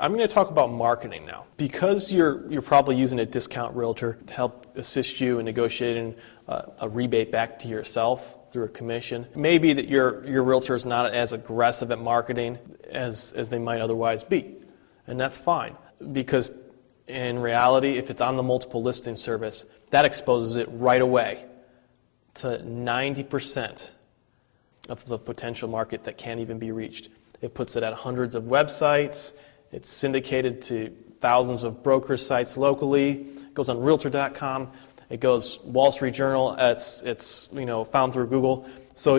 I'm going to talk about marketing now. Because you're probably using a discount realtor to help assist you in negotiating a rebate back to yourself through a commission. Maybe that your realtor is not as aggressive at marketing as they might otherwise be. And that's fine, because in reality, if it's on the multiple listing service, that exposes it right away to 90% of the potential market that can't even be reached. It puts it at hundreds of websites. It's syndicated to thousands of broker sites locally. It goes on Realtor.com. It goes Wall Street Journal. It's found through Google. So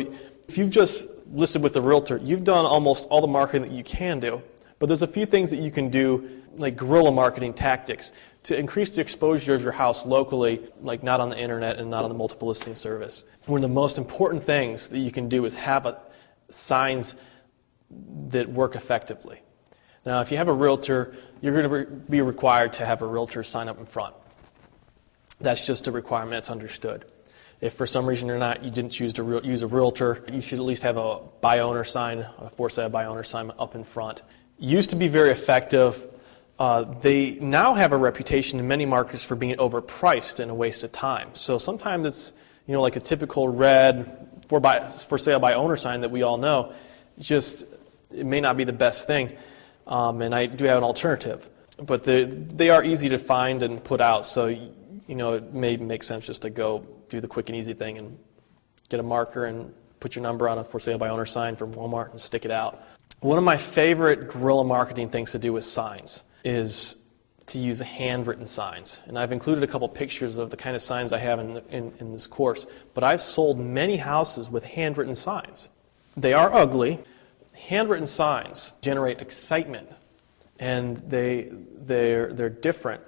if you've just listed with the realtor, you've done almost all the marketing that you can do. But there's a few things that you can do, like guerrilla marketing tactics, to increase the exposure of your house locally, like not on the internet and not on the multiple listing service. One of the most important things that you can do is have signs that work effectively. Now, if you have a realtor, you're going to be required to have a realtor sign up in front. That's just a requirement. It's understood. If for some reason you didn't choose to use a realtor, you should at least have a buy owner sign, a for sale by owner sign up in front. Used to be very effective. They now have a reputation in many markets for being overpriced and a waste of time. So sometimes it's like a typical red for sale by owner sign that we all know. It may not be the best thing. And I do have an alternative, but they are easy to find and put out, so it may make sense just to go do the quick and easy thing and get a marker and put your number on a for sale by owner sign from Walmart and stick it out. One of my favorite guerrilla marketing things to do with signs is to use handwritten signs, and I've included a couple pictures of the kind of signs I have in this course, but I've sold many houses with handwritten signs. They are ugly. Handwritten signs generate excitement, and they're different,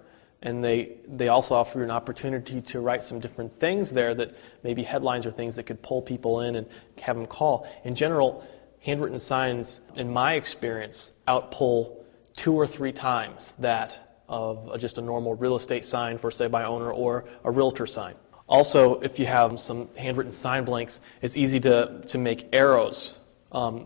and they also offer you an opportunity to write some different things there that maybe headlines or things that could pull people in and have them call. In general, handwritten signs, in my experience, outpull 2 or 3 times that of just a normal real estate sign for sale by owner or a realtor sign. Also, if you have some handwritten sign blanks, it's easy to make arrows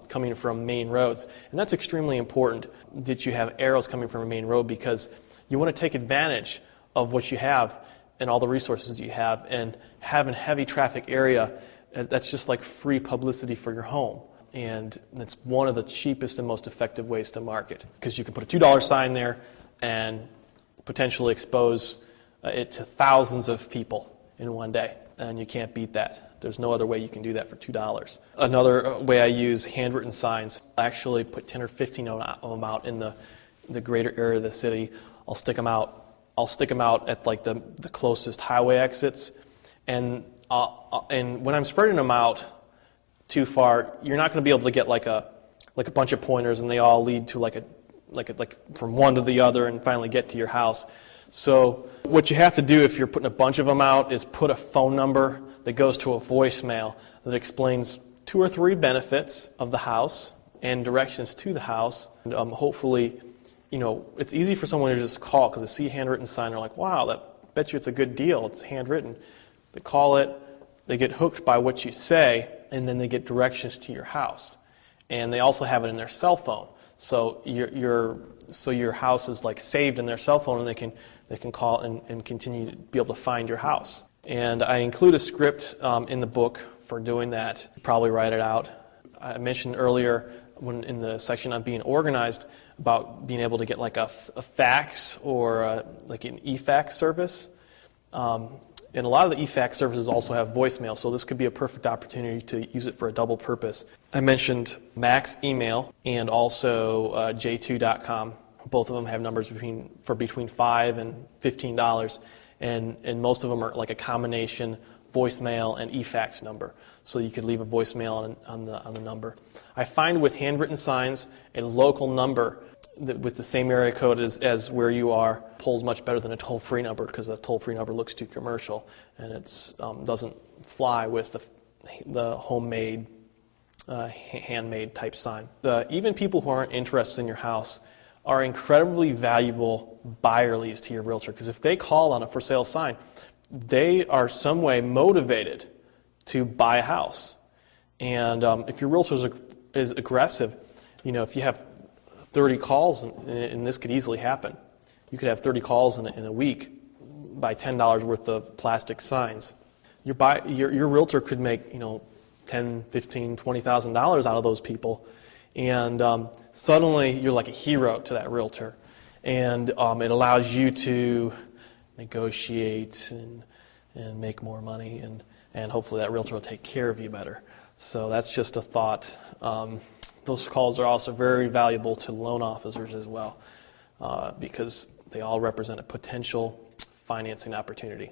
coming from main roads. And that's extremely important that you have arrows coming from a main road, because you want to take advantage of what you have and all the resources you have, and having a heavy traffic area, that's just like free publicity for your home. And it's one of the cheapest and most effective ways to market, because you can put a $2 sign there and potentially expose it to thousands of people in one day, and you can't beat that. There's no other way you can do that for $2. Another way I use handwritten signs, I actually put 10 or 15 of them out in the greater area of the city. I'll stick them out at like the closest highway exits, and when I'm spreading them out too far, you're not going to be able to get like a bunch of pointers and they all lead to like from one to the other and finally get to your house. So what you have to do if you're putting a bunch of them out is put a phone number that goes to a voicemail that explains 2 or 3 benefits of the house and directions to the house. And hopefully, it's easy for someone to just call because they see a handwritten sign. They're like, wow, bet you it's a good deal. It's handwritten. They call it. They get hooked by what you say, and then they get directions to your house. And they also have it in their cell phone. So your house is like saved in their cell phone, and they can call and continue to be able to find your house. And I include a script in the book for doing that. Probably write it out. I mentioned earlier in the section on being organized about being able to get like a fax or like an e-fax service. And a lot of the e-fax services also have voicemail, so this could be a perfect opportunity to use it for a double purpose. I mentioned Max Email and also J2.com. Both of them have numbers between $5 and $15. And most of them are like a combination voicemail and e-fax number. So you could leave a voicemail on the number. I find with handwritten signs, a local number with the same area code as where you are pulls much better than a toll-free number, because a toll-free number looks too commercial and it doesn't fly with the homemade, handmade type sign. Even people who aren't interested in your house are incredibly valuable buyer leads to your realtor, because if they call on a for sale sign, they are some way motivated to buy a house. And if your realtor is aggressive, if you have 30 calls, and this could easily happen, you could have 30 calls in a week, buy $10 worth of plastic signs. Your realtor could make $10,000, $15,000, $20,000 out of those people, and suddenly you're like a hero to that realtor, and it allows you to negotiate and make more money, and hopefully that realtor will take care of you better. So that's just a thought. Those calls are also very valuable to loan officers as well, because they all represent a potential financing opportunity.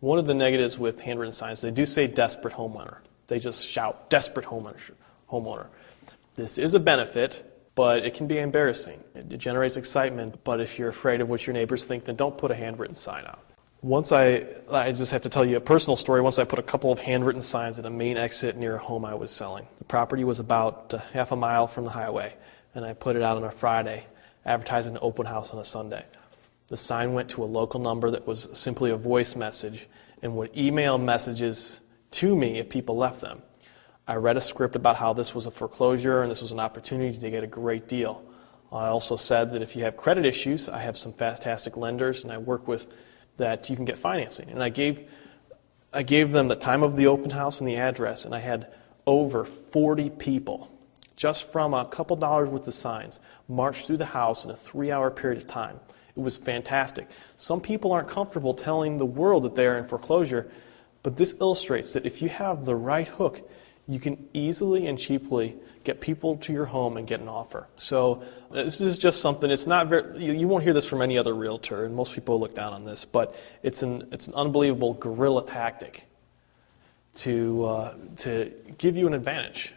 One of the negatives with handwritten signs, they do say desperate homeowner. They just shout, desperate homeowner. This is a benefit, but it can be embarrassing. It generates excitement, but if you're afraid of what your neighbors think, then don't put a handwritten sign out. Once I just have to tell you a personal story. Once I put a couple of handwritten signs at a main exit near a home I was selling. The property was about half a mile from the highway, and I put it out on a Friday, advertising an open house on a Sunday. The sign went to a local number that was simply a voice message and would email messages to me if people left them. I read a script about how this was a foreclosure and this was an opportunity to get a great deal. I also said that if you have credit issues, I have some fantastic lenders and I work with that you can get financing. And I gave them the time of the open house and the address, and I had over 40 people, just from a couple dollars worth of signs, march through the house in a 3-hour period of time. It was fantastic. Some people aren't comfortable telling the world that they are in foreclosure, but this illustrates that if you have the right hook, you can easily and cheaply get people to your home and get an offer. So this is just something, it's not very, you won't hear this from any other realtor, and most people look down on this, but it's an unbelievable guerrilla tactic to give you an advantage.